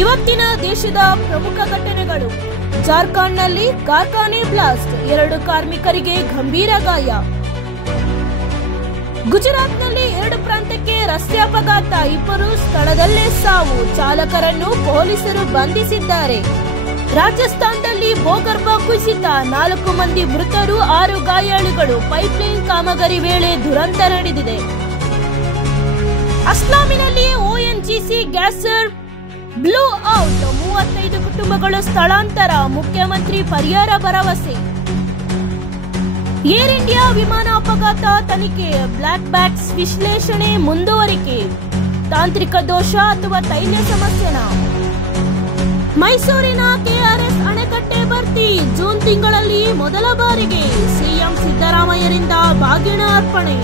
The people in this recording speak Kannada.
ಇವತ್ತಿನ ದೇಶದ ಪ್ರಮುಖ ಘಟನೆಗಳು. ಜಾರ್ಖಂಡ್ನಲ್ಲಿ ಕಾರ್ಖಾನೆ ಬ್ಲಾಸ್ಟ್, 2 ಕಾರ್ಮಿಕರಿಗೆ ಗಂಭೀರ ಗಾಯ. ಗುಜರಾತ್ನಲ್ಲಿ 2 ಪ್ರಾಂತ್ಯಕ್ಕೆ ರಸ್ತೆ ಅಪಘಾತ, 2 ಸ್ಥಳದಲ್ಲೇ ಸಾವು, ಚಾಲಕರನ್ನು ಪೊಲೀಸರು ಬಂಧಿಸಿದ್ದಾರೆ. ರಾಜಸ್ಥಾನದಲ್ಲಿ ಭೂಗರ್ಭ ಕುಸಿತ, 4 ಮಂದಿ ಮೃತರು, 6 ಗಾಯಾಳುಗಳು. ಪೈಪ್ಲೈನ್ ಕಾಮಗಾರಿ ವೇಳೆ ದುರಂತ ನಡೆದಿದೆ. ಅಸ್ಸಾಂನಲ್ಲಿ ONGC ಗ್ಯಾಸರ್ ಬ್ಲೂ ಔಟ್, 35 ಕುಟುಂಬಗಳ ಸ್ಥಳಾಂತರ, ಮುಖ್ಯಮಂತ್ರಿ ಪರಿಹಾರ ಭರವಸೆ. ಏರ್ ಇಂಡಿಯಾ ವಿಮಾನ ಅಪಘಾತ ತನಿಖೆ, ಬ್ಲಾಕ್ ಬಾಕ್ಸ್ ವಿಶ್ಲೇಷಣೆ ಮುಂದುವರಿಕೆ. ತಾಂತ್ರಿಕ ದೋಷ ಅಥವಾ ತೈಲ ಸಮಸ್ಯೆನ? ಮೈಸೂರಿನ KRS ಅಣೆಕಟ್ಟೆ ಭರ್ತಿ, ಜೂನ್ ತಿಂಗಳಲ್ಲಿ ಮೊದಲ ಬಾರಿಗೆ. ಸಿಎಂ ಸಿದ್ದರಾಮಯ್ಯರಿಂದ ಬಾಗಿನ ಅರ್ಪಣೆ.